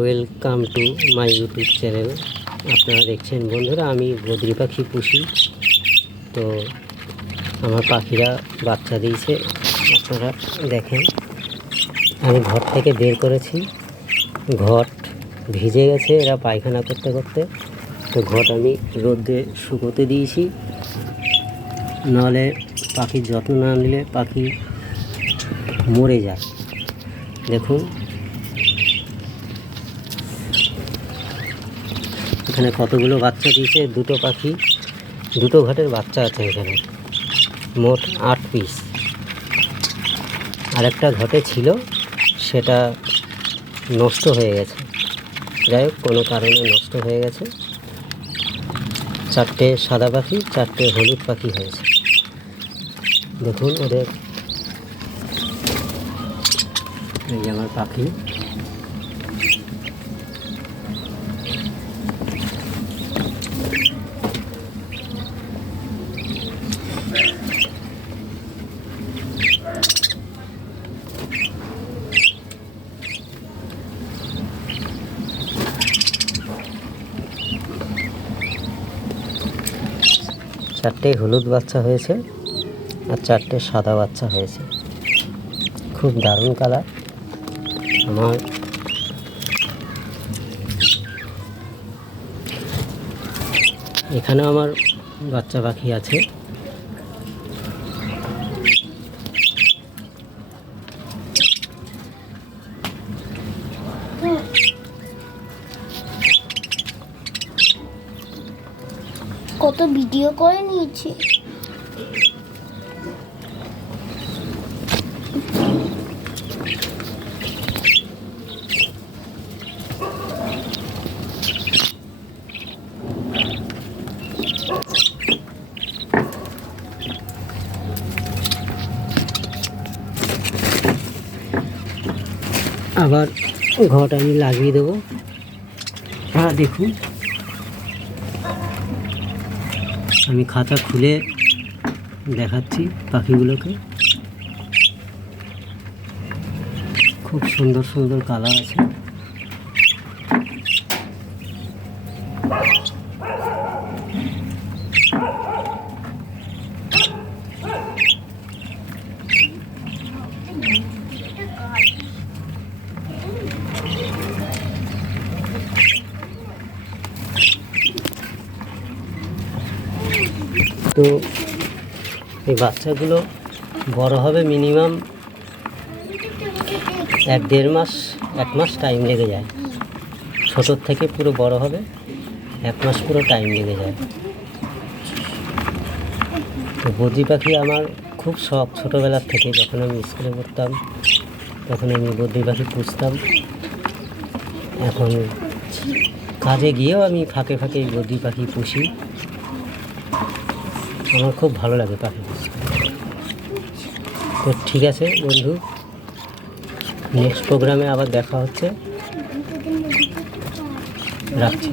Welcome to my YouTube channel. আপনারা দেখছেন বন্ধুরা, আমি বদ্রি পাখি পুষি। তো আমার পাখিরা বাচ্চা দিয়েছে, আপনারা দেখেন। আমি ঘর থেকে বের করেছি, ঘট ভিজে গেছে এরা পায়খানা করতে করতে। তো ঘট আমি রোদে শুকোতে দিয়েছি, নাহলে পাখির যত্ন না নিলে পাখি মরে যায়। দেখুন এখানে কতগুলো বাচ্চা দিয়েছে, দুটো পাখি, দুটো ঘটের বাচ্চা আছে এখানে, মোট 8 পিস। আরেকটা ঘটে ছিল, সেটা নষ্ট হয়ে গেছে, যাই হোক কোনো কারণে নষ্ট হয়ে গেছে। 4টে সাদা পাখি, 4টে হলুদ পাখি হয়েছে। দেখুন ওদের, এই আমার পাখি। চারটে হলুদ বাচ্চা হয়েছে আর 4টে সাদা বাচ্চা হয়েছে। খুব দারুণ কালার। আমার এখানেও আমার বাচ্চা পাখি আছে। কত ভিডিও করে নিয়েছি। আবার ঘট আমি লাগিয়ে দেবো। দেখুন আমি খাঁচা খুলে দেখাচ্ছি পাখিগুলোকে। খুব সুন্দর সুন্দর কালার আছে। তো এই বাচ্চাগুলো বড় হবে মিনিমাম 1-1.5 মাস, 1 মাস টাইম লেগে যায়। ছোটোর থেকে পুরো বড় হবে 1 মাস পুরো টাইম লেগে যায়। তো বদ্রি পাখি আমার খুব শখ, ছোটোবেলার থেকে। যখন আমি স্কুলে পড়তাম তখন আমি বদ্রি পাখি পুষতাম। এখন কাজে গিয়েও আমি ফাঁকে ফাঁকে বদ্রি পাখি পুষি। আমার খুব ভালো লাগে পাখি পুষতে। তো ঠিক আছে বন্ধু, নেক্সট প্রোগ্রামে আবার দেখা হচ্ছে, রাখছি।